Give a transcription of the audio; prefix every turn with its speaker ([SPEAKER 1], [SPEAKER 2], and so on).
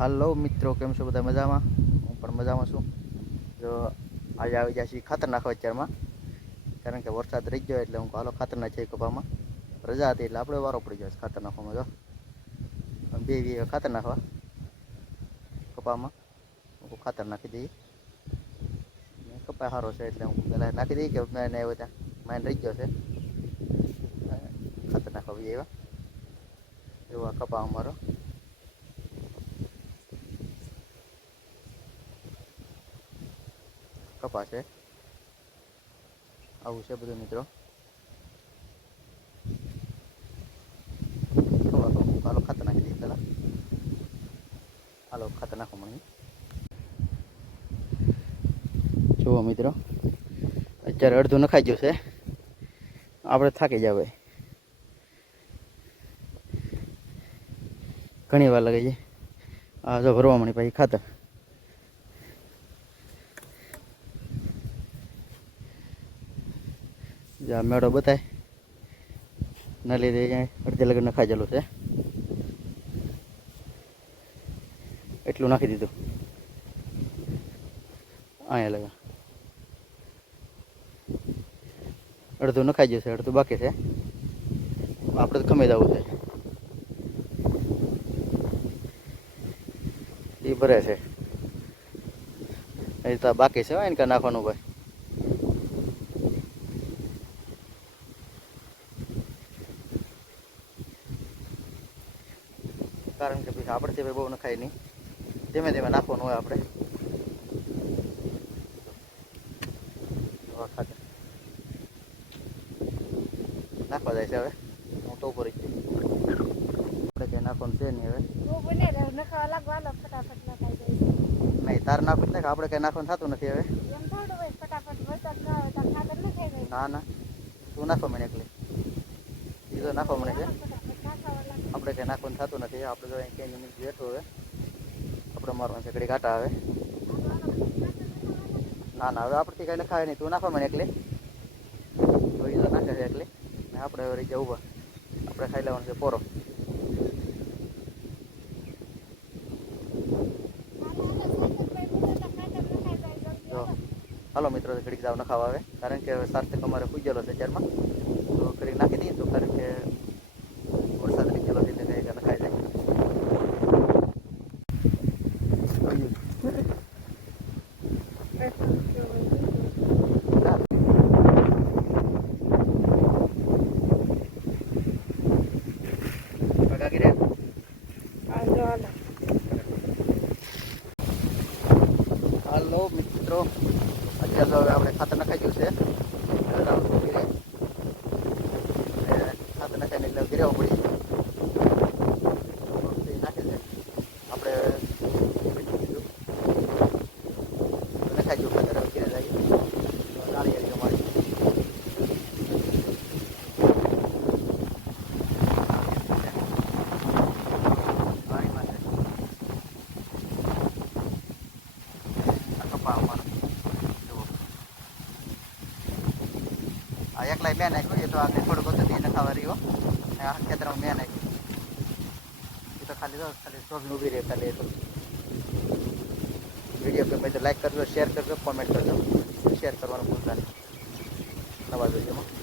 [SPEAKER 1] હાલો મિત્રો, કેમ છો બધા મજામાં? હું પણ મજામાં છું. જો આજે આવી જાય છે ખાતર નાખવા અત્યારમાં કારણ કે વરસાદ રહી ગયો એટલે હું હાલો ખાતર નાખીએ કપામાં. રજા હતી એટલે આપણે વારો પડી છે ખાતર નાખવામાં જો બે વીઘા ખાતર નાખવા કપામાં. હું ખાતર નાખી દઈએ કપા સારો છે એટલે હું પહેલાં નાખી દઈએ કે મેં આવ્યો ત્યાં માઇન રહી ગયો છે. ખાતર નાખવા એવા. એવા કપા અમારો. કપા છે આવું છે બધું મિત્રો. હાલો ખાતર નાખી દઈએ પહેલાં. હાલો ખાતર નાખો મને જુઓ મિત્રો, અત્યારે અડધું નખાઈ ગયું છે. આપણે થાકી જાવ ઘણી વાર લાગે છે. આ જો ભરવા મળી પછી ખાતર જા, મેળો બતાય. ન લીધે અડધે લગન નખાઈ ગયેલું છે. એટલું નાખી દીધું. અહીંયા લગા અડધું નખાઈ જશે, અડધું બાકી છે. આપણે તો ખમી જવું છે. એ ભરે છે. એ તો બાકી છે એને નાખવાનું ભાઈ કારણ કે પછી આપણે તે બહુ નખાય નહીં. ધીમે ધીમે નાખવાનું હોય આપણે. જો. ખાતર. નાખવા જાય છે હવે. હું તો ઉપર જ છું. આપણે કંઈ નાખવાનું છે નહીં હવે.
[SPEAKER 2] હું બને રહું નખાવા લાગવાનો ફટાફટ નખાઈ જાય
[SPEAKER 1] નહીં, તાર નાખવું જ નહીં આપણે કંઈ નાખવાનું થતું નથી હવે.
[SPEAKER 2] એમ થોડું હોય ફટાફટ વરસાદ ના આવે તો ખાતર નખાઈ જાય
[SPEAKER 1] ના. ના તું નાખવા મને એકલી. એ તો નાખવા મને છે.
[SPEAKER 2] ફટાફટ નાખાવા લાગે
[SPEAKER 1] આપણે કંઈ નાખવાનું થતું નથી. આપણે તો અહીં કઈ નિમિત્ત બેઠું હવે આપણે મારવાનું છે ઘડી ઘાટા આવે. ના ના, હવે આપણથી કંઈ લખાવે નહીં. તું નાખવા મને એકલી. તો એ નાખે છે એકલી. ને આપણે હવે ગયા ઊભા આપણે ખાઈ લેવાનું છે પોરો. હાલો મિત્રો ઘડીક દાવ નખાવા આવે. કારણ કે સાર્થક અમારે પૂજેલો છે ચારમાં તો ઘડીક નાખી દઈએ તો કારણ કે વરસાદ રહી ગયેલો છે એટલે કંઈ નખાઈ જાય કાકી રે હાલો મિત્રો. અત્યારે તો હવે આપણે ખાતર નખાઈ ગયું છે એટલે રાઉન્ડ મૂકી દઈએ. અને ખાતર નખાઈને એટલે ગિરાવું પડી તો એ નાખી દે આપણે મીઠું કીધું તો નખાઈ ગયું ખાતર હવે ઘેરે જઈએ તો નાળિયેરી અમારી પાણીમાં છે આ કપા અમારો જુઓ આ એકલાય મેં નાખ્યું એ તો આ થોડુંક હતું એ નખાવા અને આ ખેતરમાં મેં નાખ્યું. એ તો ખાલી તો ખાલી શોભી ઊભી રહે ખાલી એ તો. વીડિયો ગમે તો લાઈક કરજો શેર કરજો કોમેન્ટ કરજો. શેર કરવાનું ભૂલતા નહીં. નવા વિડીયોમાં.